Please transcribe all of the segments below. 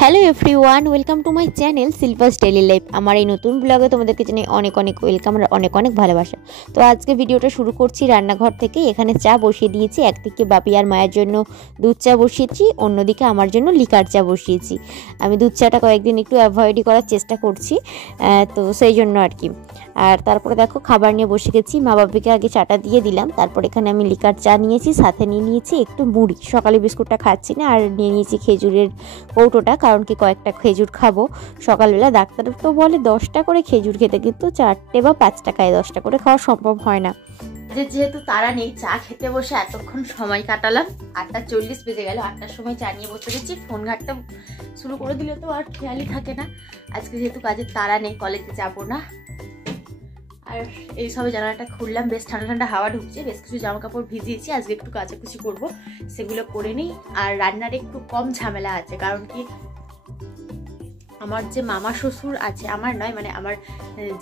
Hello everyone, welcome to my channel Silva's daily life. আমার এই নতুন ব্লগে তোমাদেরকে জানাই অনেক অনেক ওয়েলকাম আর অনেক অনেক ভালোবাসা। তো আজকে ভিডিওটা শুরু করছি রান্নাঘর থেকে। এখানে চা বসিয়ে দিয়েছি, একদিকে বাপি আর মায়ের জন্য দুধ চা বসিয়েছি, অন্যদিকে আমার জন্য লিকার চা বসিয়েছি। আমি দুধ চাটা কয়েকদিন একটু অ্যাভয়েডই করার চেষ্টা করছি, তো সেই জন্য আর কি। আর তারপরে দেখো খাবার নিয়ে বসে গেছি। মা বাপিকে আগে চাটা দিয়ে দিলাম, তারপর এখানে আমি লিকার চা নিয়েছি, সাথে নিয়ে নিয়েছি একটু মুড়ি। সকালে বিস্কুটটা খাচ্ছি না, আর নিয়ে নিয়েছি খেজুরের কৌটোটা, কারণ কি কয়েকটা খেজুর খাবো সকালবেলা। ডাক্তার তো বলে 10টা করে খেজুর খেতে, কিন্তু 4টে বা 5টা খায়, 10টা করে খাওয়া সম্ভব হয় না। যেহেতু তারা নেই, চা খেতে বসে এতক্ষণ সময় কাটালাম। 8:40 বেজে গেল। 8টার সময় চা নিয়ে বসে গেছি। ফোন ঘাটটা শুরু করে দিলে তো আর খেয়ালই থাকে না। আজকে যেহেতু কাজের তারা নেই, কলেজে যাবো না। আর এইসবে জানালাটা খুললাম, বেশ ঠান্ডা ঠান্ডা হাওয়া ঢুকছে। বেশ কিছু জামা কাপড় ভিজিয়েছি, আজকে একটু কাচাকুচি করবো, সেগুলো করে নিই। আর রান্নার একটু কম ঝামেলা আছে, কারণ কি আমার যে মামা শ্বশুর আছে, আমার নয় মানে আমার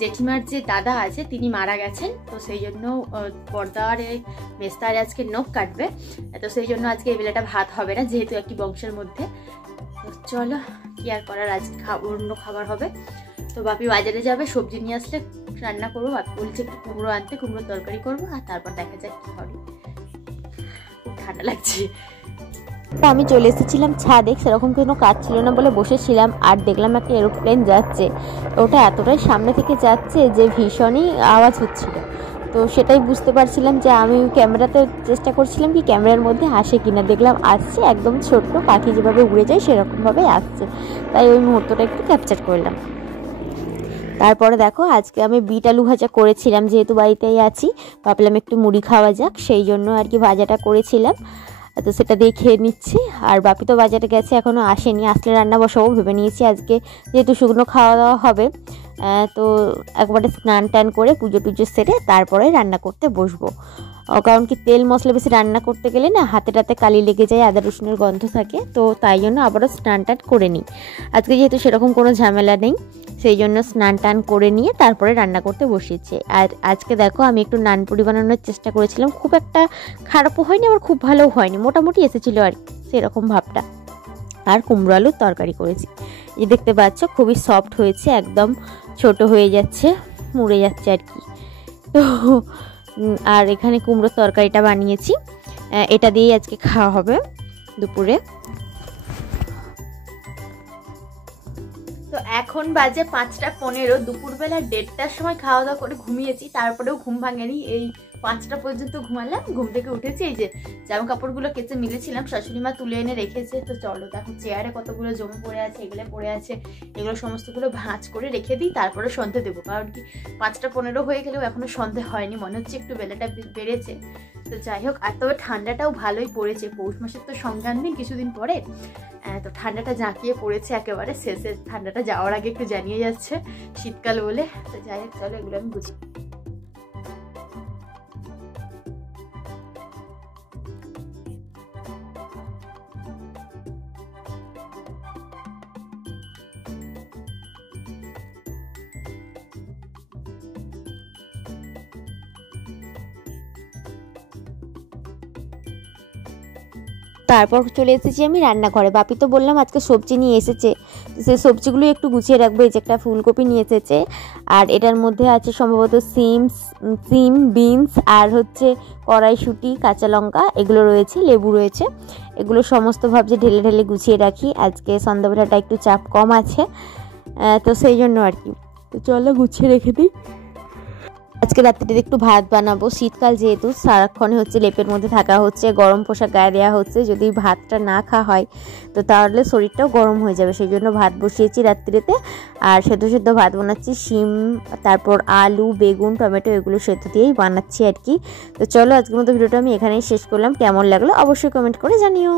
জেঠিমার যে দাদা আছে, তিনি মারা গেছেন। তো সেই জন্য পর্দারে মেস্তারে আজকে নখ কাটবে। তো সেই জন্য আজকে এই বেলাটা ভাত হবে না, যেহেতু একটি বংশের মধ্যে। তো চলো, কি আর করার, আজকে অন্য খাবার হবে। তো বাপি বাজারে যাবে, সবজি নিয়ে আসলে রান্না করবো। বাপি বলছে একটু কুমড়ো আনতে, কুমড়োর তরকারি করবো, আর তারপর দেখা যাক কি হবে। খুব ঠান্ডা লাগছে। তো আমি চলে এসেছিলাম ছাদে, সেরকম কোনো কাজ ছিল না বলে বসেছিলাম। আর দেখলাম একটা এরোপ্লেন যাচ্ছে, ওটা এতটাই সামনে থেকে যাচ্ছে যে ভীষণই আওয়াজ হচ্ছিল। তো সেটাই বুঝতে পারছিলাম যে আমি ক্যামেরাতে চেষ্টা করছিলাম কি ক্যামেরার মধ্যে আসে কিনা। দেখলাম আসছে, একদম ছোট্ট পাখি যেভাবে উড়ে যায় সেরকমভাবে আসছে, তাই ওই মুহূর্তটা একটু ক্যাপচার করলাম। তারপরে দেখো, আজকে আমি বিট আলু ভাজা করেছিলাম, যেহেতু বাড়িতেই আছি, ভাবলাম একটু মুড়ি খাওয়া যাক, সেই জন্য আর কি ভাজাটা করেছিলাম। তো সেটা দিয়ে খেয়ে নিচ্ছি। আর বাপি তো বাজারে গেছে, এখনও আসেনি, আসলে রান্না বসাবো ভেবে নিয়েছি। আজকে যেহেতু শুকনো খাওয়া দাওয়া হবে, তো একবারে স্নান টান করে পুজো টুজো সেরে তারপরে রান্না করতে বসবো। কারণ কি তেল মশলা বেশি রান্না করতে গেলে না হাতে টাতে কালি লেগে যায়, আদা রসুনের গন্ধ থাকে। তো তাই জন্য আবারও স্নান টান করে নিই। আজকে যেহেতু সেরকম কোনো ঝামেলা নেই, সেই জন্য স্নান টান করে নিয়ে তারপরে রান্না করতে বসিয়েছে। আর আজকে দেখো, আমি একটু নানপুরি বানানোর চেষ্টা করেছিলাম, খুব একটা খারাপও হয়নি আবার খুব ভালোও হয়নি, মোটামুটি এসেছিলো আর কি, সেরকম ভাবটা। আর কুমড়ো আলুর তরকারি করেছি, এই দেখতে পাচ্ছ খুবই সফট হয়েছে, একদম ছোট হয়ে যাচ্ছে, মুড়ে যাচ্ছে আর কি। তো আর এখানে কুমড়োর তরকারিটা বানিয়েছি, এটা দিয়েই আজকে খাওয়া হবে দুপুরে। তো এখন বাজে 5:15, দুপুরবেলা 1:30টার সময় খাওয়া দাওয়া করে ঘুমিয়েছি, তারপরেও ঘুম ভাঙেনি। এই 5টা পর্যন্ত ঘুমালাম, ঘুম থেকে উঠেছি। এই যে জামা কাপড়গুলো কেচে মিলেছিলাম, শাশুড়ি মা তুলে এনে রেখেছে। তো চলো দেখো, চেয়ারে কতগুলো জমে পড়ে আছে, এগুলো পড়ে আছে, এগুলো সমস্তগুলো ভাঁজ করে রেখে দিই, তারপরে সন্ধে দেবো। কারণ কি 5:15 হয়ে গেলেও এখনো সন্ধে হয়নি, মনে হচ্ছে একটু বেলাটা বেড়েছে। তো যাই হোক, আর তবে ঠান্ডাটাও ভালোই পড়েছে। পৌষ মাসের তো সংক্রান্তি দিন কিছুদিন পরে, তো ঠান্ডাটা জাঁকিয়ে পড়েছে একেবারে শেষে। ঠান্ডাটা যাওয়ার আগে একটু জানিয়ে যাচ্ছে শীতকাল বলে। তো যাই হোক, চলো এগুলো আমি বুঝি। তারপর চলে এসেছি আমি রান্নাঘরে। বাপি তো বললাম আজকে সবজি নিয়ে এসেছে, তো সেই সবজিগুলো একটু গুছিয়ে রাখবো। এই যে একটা ফুলকপি নিয়ে এসেছে, আর এটার মধ্যে আছে সম্ভবত সিম, বিনস, আর হচ্ছে কড়াইশুঁটি, কাঁচা লঙ্কা, এগুলো রয়েছে, লেবু রয়েছে। এগুলো সমস্ত ভাবছি ঢেলে ঢেলে গুছিয়ে রাখি। আজকে সন্ধ্যাবেলাটা একটু চাপ কম আছে, তো সেই জন্য আর কি। তো চলো গুছিয়ে রেখে দিই। আজকে রাত্রিতে একটু ভাত বানাবো, শীতকাল যেহেতু সারাক্ষণে হচ্ছে লেপের মধ্যে থাকা হচ্ছে, গরম পোশাক গায়ে দেওয়া হচ্ছে। যদি ভাতটা না খাওয়া হয় তো তাহলে শরীরটাও গরম হয়ে যাবে, সেই জন্য ভাত বসিয়েছি রাত্রিতে। আর সেদ্ধ ভাত বানাচ্ছি, শিম, তারপর আলু, বেগুন, টমেটো, এগুলো সেদ্ধ দিয়েই বানাচ্ছি আর কি। তো চলো, আজকের মতো ভিডিওটা আমি এখানেই শেষ করলাম। কেমন লাগলো অবশ্যই কমেন্ট করে জানিও।